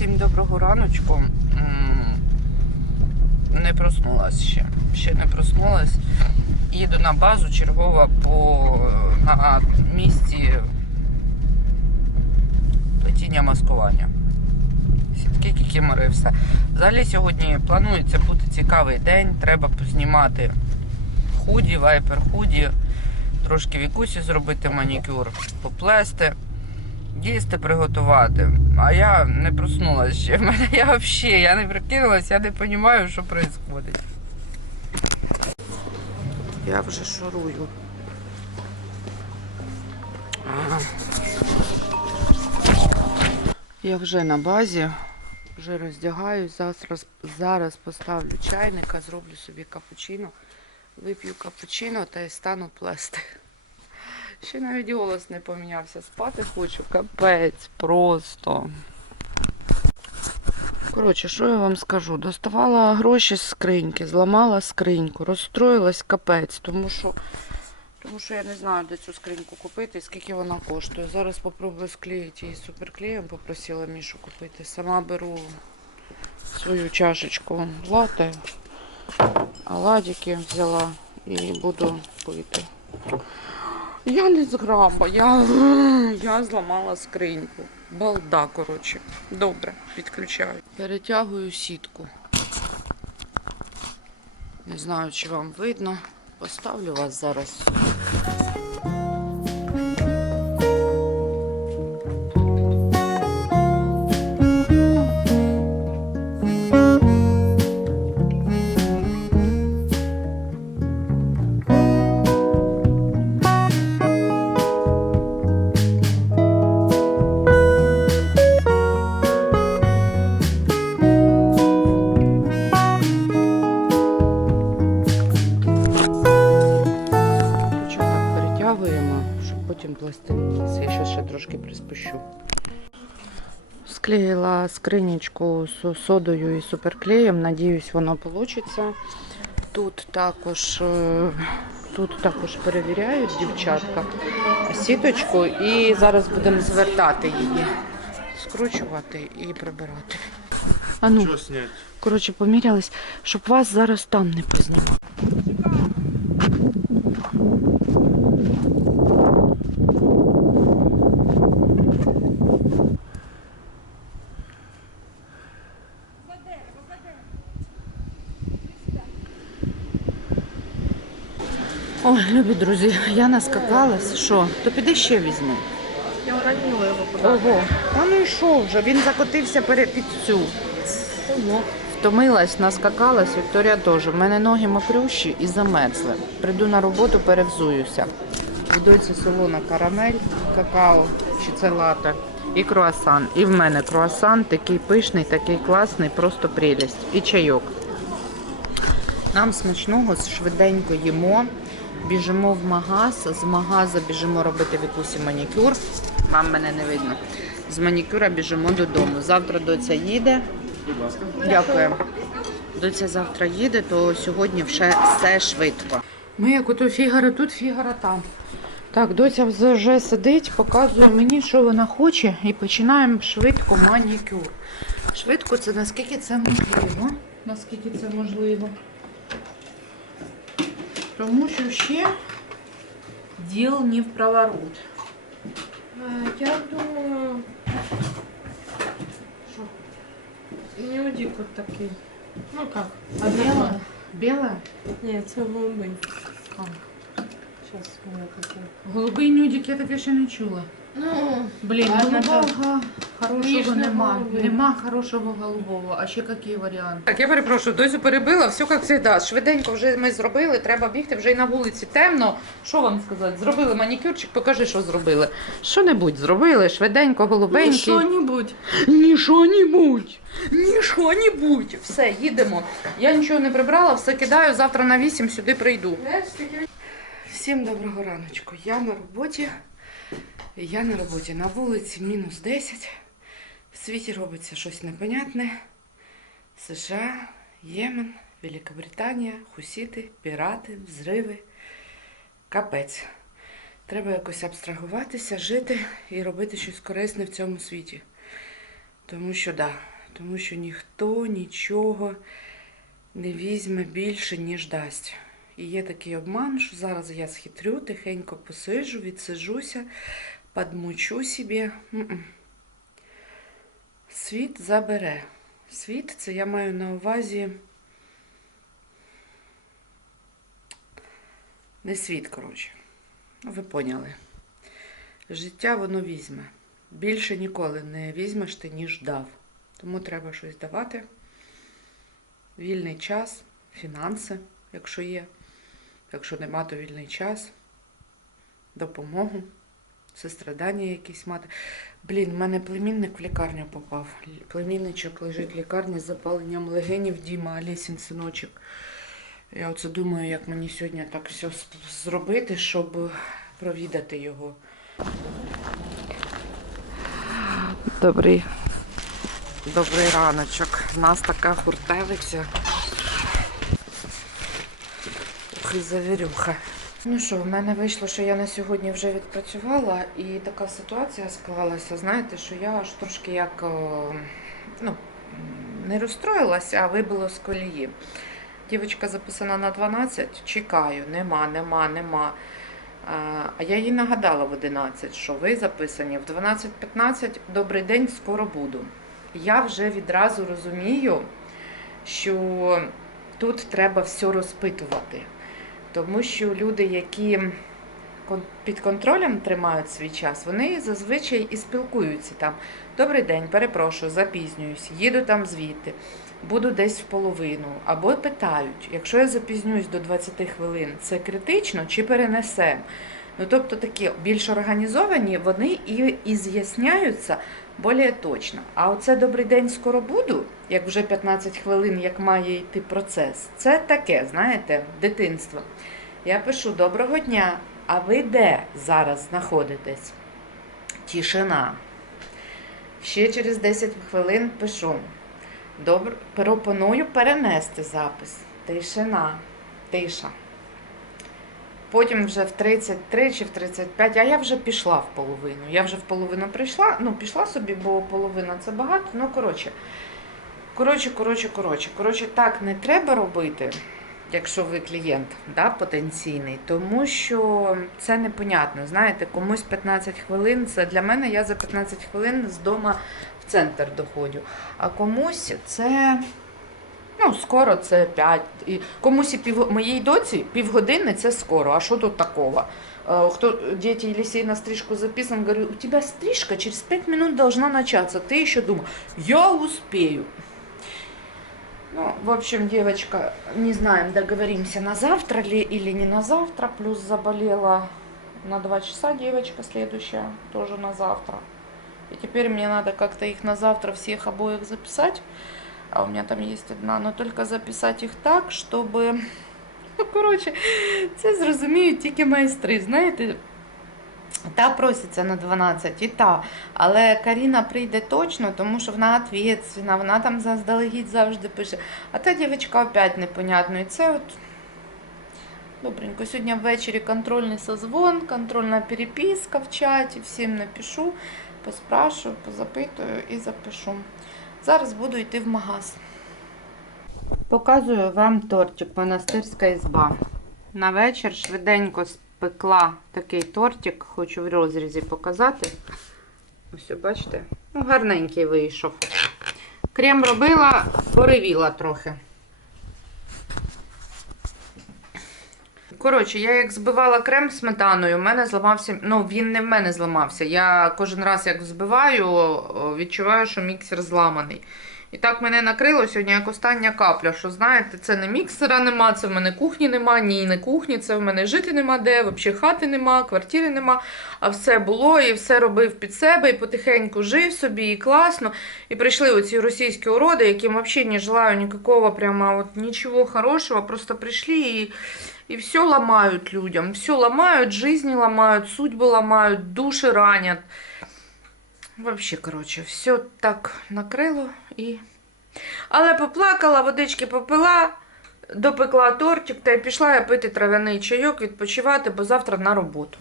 Всім доброго раночку. Не проснулась ще. Ще не проснулась. Їду на базу чергова по на місці плетіння маскування. Сітки, кікімори, все. Взагалі сьогодні планується бути цікавий день. Треба познімати худі, вайпер худі, трошки вікусі зробити манікюр, поплести їсти приготувати. А я не проснулася ще. В мене я взагалі, я не прикинулась, я не розумію, що відбувається. Я вже шарую. Я вже на базі, вже роздягаюсь, зараз, зараз поставлю чайника, зроблю собі капучино, вип'ю капучино та й стану плести. Ще навіть голос не помінявся. Спати хочу, капець просто. Коротше, що я вам скажу? Доставала гроші з скриньки, зламала скриньку, розстроїлась капець, тому що, тому що я не знаю, де цю скриньку купити і скільки вона коштує. Зараз попробую склеїти її суперклеєм, попросила Мішу купити. Сама беру свою чашечку лати, оладики взяла і буду пити. Я не зграба, я, я зламала скриньку. Балда, коротше. Добре, підключаю. Перетягую сітку. Не знаю, чи вам видно. Поставлю вас зараз. Щоб потім пластин. Я зараз ще трошки приспущу. Склеїла скринічку з содою і суперклеєм. Надіюсь, воно вийде. Тут також, е, тут також перевіряють дівчатка сіточку і зараз будемо звертати її, скручувати і прибирати. А ну, коротше, помірялись, щоб вас зараз там не познімали. Ой, любі друзі, я наскакалась. Що? То піди ще візьми. Я уронила его куда Ого. Та ну і що вже? Він закотився під цю. Ого. Втомилась, наскакалась, Вікторія теж. У мене ноги мокрющі і замерзли. Прийду на роботу, перевзуюся. Відоться солона карамель, какао чи це лате. І круасан. І в мене круасан такий пишний, такий класний, просто прелість. І чайок. Нам смачного швиденько їмо. Біжимо в магаз, з магазу біжимо робити Вікусі манікюр. Вам мене не видно. З манікюра біжимо додому. Завтра доця їде. Дякую. Доця завтра їде, то сьогодні вже все швидко. Ми як ото фігара тут, фігара там. Так, доця вже сидить, показує мені, що вона хоче, і починаємо швидко манікюр. Швидко це наскільки це можливо. Наскільки це можливо. Тому що ще діл не в проворот. А, Я думаю... Що? Нюдик от такий. Ну как? А біле? Біле? Ні, це голубий. А. Сейчас я таке. Голубий нюдик я таке ще не чула. Ну, Блін, Ладно, голубого хорошого нема. голубий. Нема хорошого голубого. А ще який варіант? Так, я перепрошую, дозу перебила, все як завжди. Швиденько вже ми зробили, треба бігти, вже і на вулиці темно. Що вам сказати? Зробили манікюрчик, покажи, що зробили. Що-небудь зробили, швиденько, голубенький. що-небудь. Ні що-небудь. Все, їдемо. Я нічого не прибрала, все кидаю, завтра на 8 сюди прийду. Всім доброго раночку. Я на роботі. Я на роботі. На вулиці мінус 10. В світі робиться щось непонятне. США, Ємен, Великобританія, хусіти, пірати, взриви. Капець. Треба якось абстрагуватися, жити і робити щось корисне в цьому світі. Тому що да, тому що ніхто нічого не візьме більше, ніж дасть. І є такий обман, що зараз я схитрю, тихенько посиджу, відсижуся, подмучу собі. Світ забере. Світ це я маю на увазі. Не світ, коротше. Ви поняли. Життя воно візьме. Більше ніколи не візьмеш ти, ніж дав. Тому треба щось давати. Вільний час, фінанси, якщо є. Якщо нема, то вільний час, допомогу, сострадання якісь мати. Блін, в мене племінник в лікарню попав. Племінничок лежить в лікарні з запаленням легенів Діма Алісін синочок. Я оце думаю, як мені сьогодні так все зробити, щоб провідати його. Добрий. Добрий раночок. У нас така хуртелиця. Ох, і завірюха. Ну що, в мене вийшло, що я на сьогодні вже відпрацювала, і така ситуація склалася, знаєте, що я аж трошки як ну, не розстроїлася, а вибило з колії. Дівчинка записана на 12, чекаю, нема, нема, нема. А я їй нагадала в 11, що ви записані в 12.15, добрий день, скоро буду. Я вже відразу розумію, що тут треба все розпитувати. Тому що люди, які під контролем тримають свій час, вони зазвичай і спілкуються там. Добрий день, перепрошую, запізнююсь, їду там звідти, буду десь в половину. Або питають, якщо я запізнююсь до 20 хвилин, це критично чи перенесемо? Ну, тобто такі більш організовані, вони і, і з'ясняються більш точно. А оце добрий день, скоро буду, як вже 15 хвилин, як має йти процес. Це таке, знаєте, дитинство. Я пишу доброго дня. А ви де зараз знаходитесь? Тишина. Ще через 10 хвилин пишу. Добр... Пропоную перенести запис. Тишина. Тиша. Потім вже в 33 чи в 35, а я вже пішла в половину. Я вже в половину прийшла, ну, пішла собі, бо половина це багато. Ну, коротше. Коротше, коротше, коротше. Коротше, так не треба робити, якщо ви клієнт да, потенційний, тому що це непонятно. Знаєте, комусь 15 хвилин, це для мене я за 15 хвилин з дома в центр доходжу. А комусь це. Ну, скоро це 5. І комусь і пів моїй доці півгодини це скоро. А що тут такого? Е, Хто дети Елисей на стрижку записан, говорю, у тебя стрижка через 5 минут должна начаться. Ты еще думаешь, я успею. Ну, в общем, девочка, не знаем, договоримся на завтра ли или не на завтра. Плюс заболела на 2 часа девочка следующая, тоже на завтра. И теперь мне надо как-то их на завтра всех обоих записать. А у меня там есть одна, но только записать их так, чтобы. Ну, коротше, це зрозуміють тільки майстри. Знаєте, та проситься на 12 і та. Але Каріна прийде точно, тому що вона відповідальна, вона там заздалегідь завжди пише. А та дівчинка опять непонятно. І це от добренько. Сьогодні ввечері контрольний созвон, контрольна переписка в чаті, всім напишу, поспрашую, позапитую і запишу. Зараз буду йти в магаз. Показую вам тортик монастирська ізба. На вечір швиденько спекла такий тортик, хочу в розрізі показати. Ось, бачите? Ну, гарненький вийшов. Крем робила, поривіла трохи. Коротше, я як збивала крем сметаною, в мене зламався. Ну, він не в мене зламався. Я кожен раз, як взбиваю, відчуваю, що міксер зламаний. І так мене накрило сьогодні як остання капля. Що знаєте, це не міксера нема, це в мене кухні нема, ні не кухні, це в мене жити нема де, взагалі хати нема, квартири нема. А все було і все робив під себе, і потихеньку жив собі, і класно. І прийшли оці російські уроди, яким взагалі не желаю ніякого прямо от нічого хорошого, просто прийшли і. И все ломают людям, все ломают, жизни ломают, судьбы ломают, души ранят. Вообще, короче, все так накрило і. Але поплакала, водички попила, допекла тортик та й пішла я пити трав'яний чайок, відпочивати, бо завтра на роботу.